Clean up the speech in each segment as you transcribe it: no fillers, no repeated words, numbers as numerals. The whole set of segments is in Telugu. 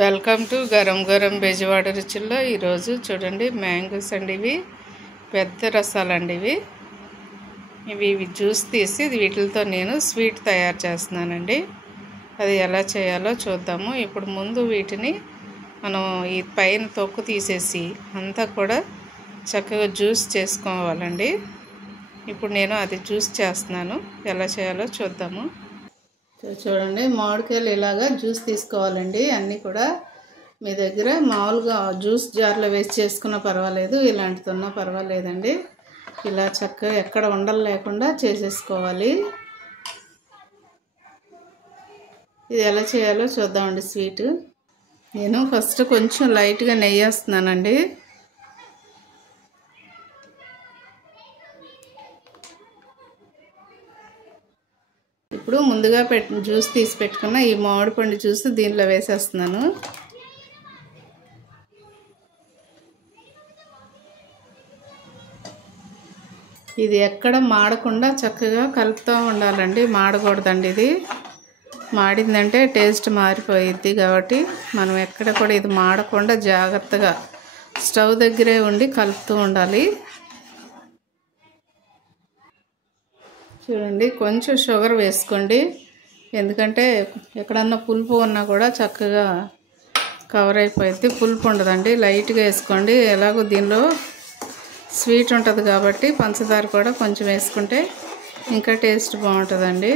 వెల్కమ్ టు గరం గరం బెజవాడ రుచుల్లో. ఈరోజు చూడండి మ్యాంగోస్ అండి. ఇవి పెద్ద రసాలండి. ఇవి జ్యూస్ తీసి వీటితో నేను స్వీట్ తయారు చేస్తున్నానండి. అది ఎలా చేయాలో చూద్దాము. ఇప్పుడు ముందు వీటిని మనం ఈ పైన తొక్కు తీసేసి అంతా కూడా చక్కగా జ్యూస్ చేసుకోవాలండి. ఇప్పుడు నేను అది జ్యూస్ చేస్తున్నాను. ఎలా చేయాలో చూద్దాము. చూడండి, మామిడికాయలు ఇలాగా జ్యూస్ తీసుకోవాలండి. అన్నీ కూడా మీ దగ్గర మామూలుగా జ్యూస్ జార్లో వేసి చేసుకున్నా పర్వాలేదు, ఇలాంటిది ఉన్నా పర్వాలేదండి. ఇలా చక్కగా ఎక్కడ ఉండలు లేకుండా చేసేసుకోవాలి. ఇది ఎలా చేయాలో చూద్దామండి. స్వీట్ నేను ఫస్ట్ కొంచెం లైట్గా నెయ్యి వేస్తున్నానండి. ఇప్పుడు ముందుగా జ్యూస్ తీసి పెట్టుకున్న ఈ మామిడి పండు జ్యూస్ దీనిలో వేసేస్తున్నాను. ఇది ఎక్కడ మాడకుండా చక్కగా కలుపుతూ ఉండాలండి. మాడకూడదండి. ఇది మాడిందంటే టేస్ట్ మారిపోయిద్ది. కాబట్టి మనం ఎక్కడ కూడా ఇది మాడకుండా జాగ్రత్తగా స్టవ్ దగ్గరే ఉండి కలుపుతూ ఉండాలి. చూడండి, కొంచెం షుగర్ వేసుకోండి. ఎందుకంటే ఎక్కడన్నా పులుపు ఉన్నా కూడా చక్కగా కవర్ అయిపోయింది. పులుపు ఉండదండి. లైట్గా వేసుకోండి. ఎలాగో దీనిలో స్వీట్ ఉంటుంది కాబట్టి పంచదార కూడా కొంచెం వేసుకుంటే ఇంకా టేస్ట్ బాగుంటుందండి.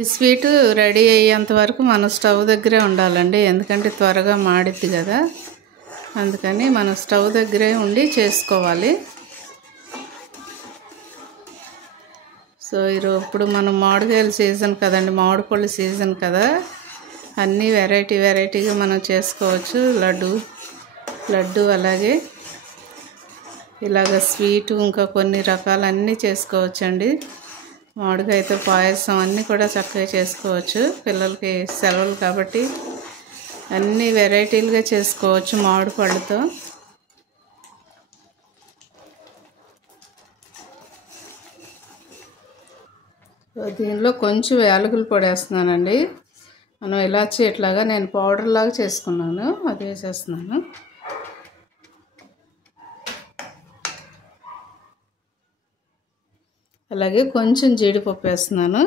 ఈ స్వీట్ రెడీ అయ్యేంత వరకు మనం స్టవ్ దగ్గరే ఉండాలండి. ఎందుకంటే త్వరగా మాడిద్ది కదా, అందుకని మనం స్టవ్ దగ్గరే ఉండి చేసుకోవాలి. సో ఇప్పుడు మనం మామిడికాయల సీజన్ కదండి, మామిడి పళ్ళు సీజన్ కదా, అన్నీ వెరైటీగా మనం చేసుకోవచ్చు. లడ్డు అలాగే ఇలాగ స్వీటు ఇంకా కొన్ని రకాలన్నీ చేసుకోవచ్చండి. మామిడికాయతో పాయసం అన్నీ కూడా చక్కగా చేసుకోవచ్చు. పిల్లలకి సెలవులు కాబట్టి అన్నీ వెరైటీలుగా చేసుకోవచ్చు మామిడి పళ్ళతో. దీనిలో కొంచెం యాలకుల పొడి వేస్తున్నానండి. మనం ఇలాచి ఇట్లాగా నేను పౌడర్ లాగా చేసుకున్నాను, అది వేసేస్తున్నాను. అలాగే కొంచెం జీడిపప్పు వేస్తున్నాను.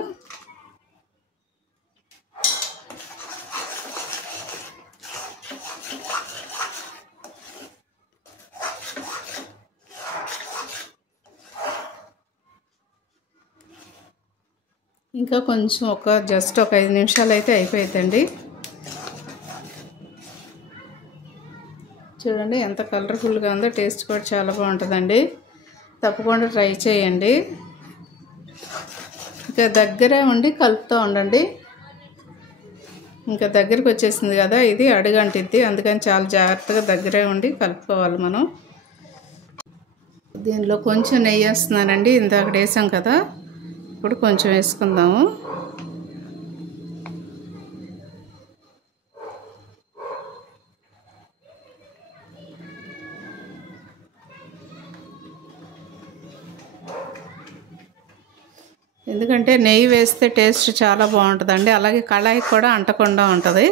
ఇంకా కొంచెం జస్ట్ ఒక 5 నిమిషాలు అయితే అయిపోయిందండి. చూడండి ఎంత కలర్ఫుల్గా ఉందో. టేస్ట్ కూడా చాలా బాగుంటుందండి. తప్పకుండా ట్రై చేయండి. ఇంకా దగ్గరే ఉండి కలుపుతూ ఉండండి. ఇంకా దగ్గరికి వచ్చేసింది కదా, ఇది అడుగంటిద్ది. అందుకని చాలా జాగ్రత్తగా దగ్గరే ఉండి కలుపుకోవాలి మనం. దీనిలో కొంచెం నెయ్యి వేస్తున్నానండి. ఇందాక వేసాం కదా, ఇప్పుడు కొంచెం వేసుకుందాము. ఎందుకంటే నెయ్యి వేస్తే టేస్ట్ చాలా బాగుంటుందండి. అలాగే కళాయి కూడా అంటకుండా ఉంటుంది.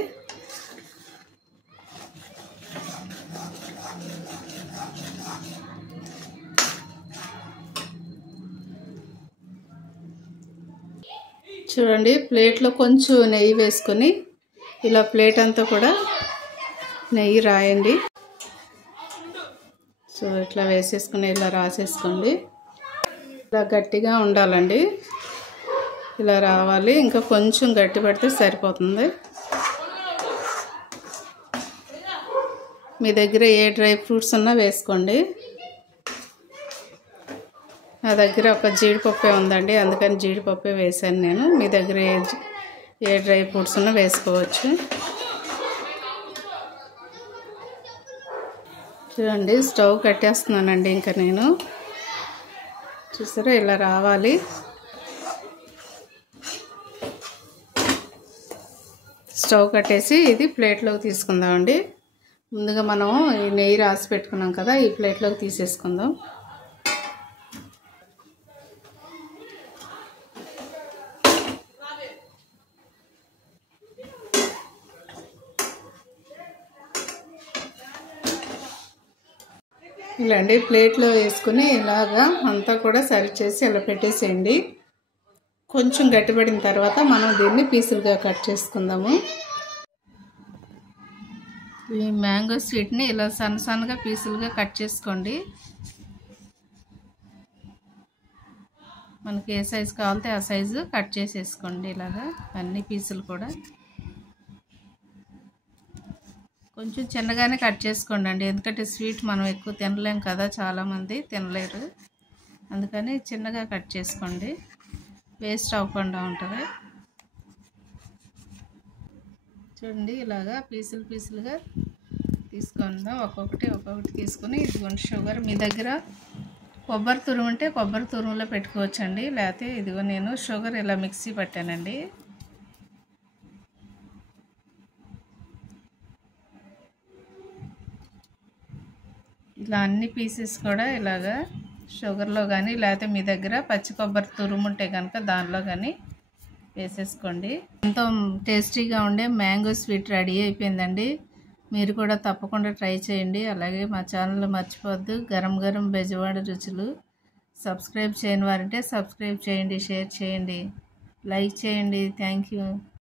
చూడండి, ప్లేట్లో కొంచెం నెయ్యి వేసుకొని ఇలా ప్లేట్ అంతా కూడా నెయ్యి రాయండి. సో ఇట్లా వేసేసుకుని ఇలా రాసేసుకోండి. ఇలా గట్టిగా ఉండాలండి. ఇలా రావాలి. ఇంకా కొంచెం గట్టి పడితే సరిపోతుంది. మీ దగ్గర ఏ డ్రై ఫ్రూట్స్ ఉన్నా వేసుకోండి. నా దగ్గర ఒక జీడిపప్పే ఉందండి, అందుకని జీడిపప్పే వేసాను నేను. మీ దగ్గర ఏ డ్రై ఫ్రూట్స్ ఉన్నా వేసుకోవచ్చు. చూడండి, స్టవ్ కట్టేస్తున్నానండి. ఇంకా నేను చూసారా, ఇలా రావాలి. స్టవ్ కట్టేసి ఇది ప్లేట్లోకి తీసుకుందామండి. ముందుగా మనం ఈ నెయ్యి రాసి పెట్టుకున్నాం కదా, ఈ ప్లేట్లోకి తీసేసుకుందాం. ఇలా అండి ప్లేట్లో వేసుకుని ఇలాగా అంతా కూడా సర్వ్ చేసి ఇలా పెట్టేసేయండి. కొంచెం గట్టిపడిన తర్వాత మనం దీన్ని పీసులుగా కట్ చేసుకుందాము. ఈ మ్యాంగో స్వీట్ని ఇలా సన్నగా పీసులుగా కట్ చేసుకోండి. మనకి ఏ సైజు కావాలితే ఆ సైజు కట్ చేసేసుకోండి. ఇలాగా అన్ని పీసులు కూడా కొంచెం చిన్నగానే కట్ చేసుకోండి అండి, ఎందుకంటే స్వీట్ మనం ఎక్కువ తినలేం కదా, చాలామంది తినలేరు. అందుకని చిన్నగా కట్ చేసుకోండి, వేస్ట్ అవ్వకుండా ఉంటుంది. చూడండి ఇలాగా పీసులుగా తీసుకుందాం. ఒక్కొక్కటి తీసుకుని ఇదిగోండి షుగర్. మీ దగ్గర కొబ్బరి తురుము ఉంటే కొబ్బరి తురుములో పెట్టుకోవచ్చండి, లేకపోతే ఇదిగో నేను షుగర్ ఇలా మిక్సీ పట్టానండి. ఇలా అన్ని పీసెస్ కూడా ఇలాగా షుగర్లో కానీ లేకపోతే మీ దగ్గర పచ్చి కొబ్బరి తురుము ఉంటే కనుక దానిలో కానీ వేసేసుకోండి. ఎంతో టేస్టీగా ఉండే మ్యాంగో స్వీట్ రెడీ అయిపోయిందండి. మీరు కూడా తప్పకుండా ట్రై చేయండి. అలాగే మా ఛానల్ మర్చిపోవద్దు, గరం బెజవాడ రుచులు. సబ్స్క్రైబ్ చేయని వారంటే సబ్స్క్రైబ్ చేయండి, షేర్ చేయండి, లైక్ చేయండి. Thank you.